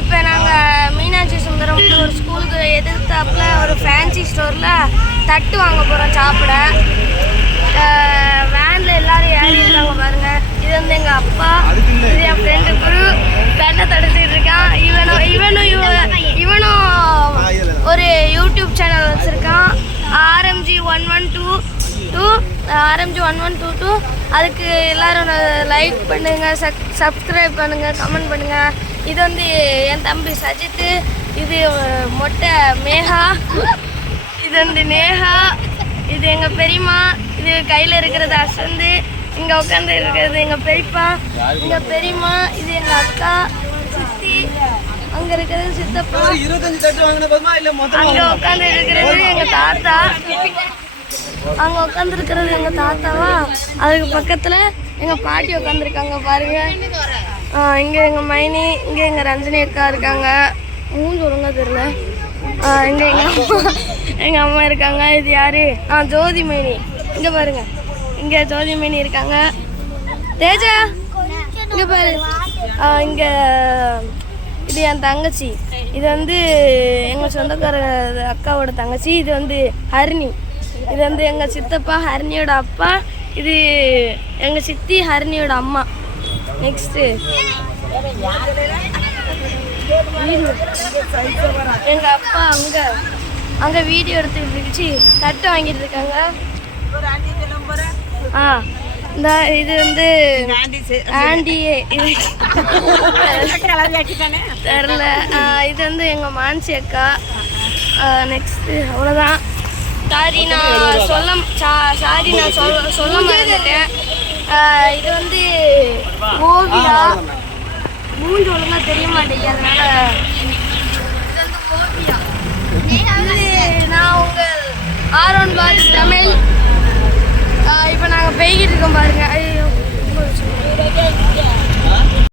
இப்போ நாங்கள் மீனாட்சி சுந்தரம் ஒரு ஸ்கூலுக்கு எதிர்த்தாப்புல ஒரு ஃபேன்சி ஸ்டோரில் தட்டு வாங்க போகிறோம் சாப்பிட. வேனில் எல்லோரும் ஏறி இருக்காங்க பாருங்கள். இது வந்து எங்கள் அப்பா, இது என் ஃப்ரெண்டு குரு தட்டை தடுத்துட்டு இருக்கான். இவனும் ஒரு யூடியூப் சேனல் வச்சுருக்கான், RMG1122. அதுக்கு எல்லோரும் லைக் பண்ணுங்கள், சப்ஸ்கிரைப் பண்ணுங்கள், கமெண்ட் பண்ணுங்கள். இது வந்து என் தம்பி சஜித்து, இது மொட்டை மேகா, இது வந்து நேஹா, இது எங்கள் பெரியம்மா, இது கையில் இருக்கிறது அசந்து, இங்கே உட்காந்து இருக்கிறது எங்கள் பெரியப்பா, எங்கள் பெரியம்மா, இது எங்கள் அக்கா சித்தி, அங்கே இருக்கிறது சித்தப்பா, அங்கே உட்காந்து இருக்கிறது எங்கள் தாத்தா, அங்கே உட்காந்துருக்கிறது எங்கள் தாத்தாவா. அதுக்கு பக்கத்தில் எங்கள் பாட்டி உட்காந்துருக்காங்க பாருங்க. இங்கே எங்கள் மைனி, இங்கே எங்கள் ரஞ்சனி அக்கா இருக்காங்க, மூஞ்சி ஒழுங்கா தெரியல. இங்கே எங்கள் அம்மா இருக்காங்க. இது யாரு? ஜோதி மைனி. இங்கே பாருங்க, இங்கே ஜோதி மைனி இருக்காங்க. தேஜா இங்கே பாரு. இங்கே இது என் தங்கச்சி, இது வந்து எங்கள் சொந்தக்கார அக்காவோட தங்கச்சி. இது வந்து ஹரிணி, இது வந்து எங்கள் சித்தப்பா ஹரிணியோட அப்பா, இது எங்கள் சித்தி ஹரிணியோட அம்மா. நெக்ஸ்ட்டு எங்கள் அப்பா அங்கே வீடியோ எடுத்துக்கிட்டு இருந்துச்சு, தட்டு வாங்கிட்டு இருக்காங்க. இந்த இது வந்து ஆண்டியே தெரில. இது வந்து எங்கள் மான்சி அக்கா. நெக்ஸ்ட்டு அவ்வளோதான். சாரி நான் சொல்ல மறந்துட்டேன். இது வந்து ஓவியா, மூஞ்சி ஒழுங்கா தெரிய மாட்டேங்குது, அதனால இது வந்து ஓவியா. நான் உங்கள் R1 Vlogs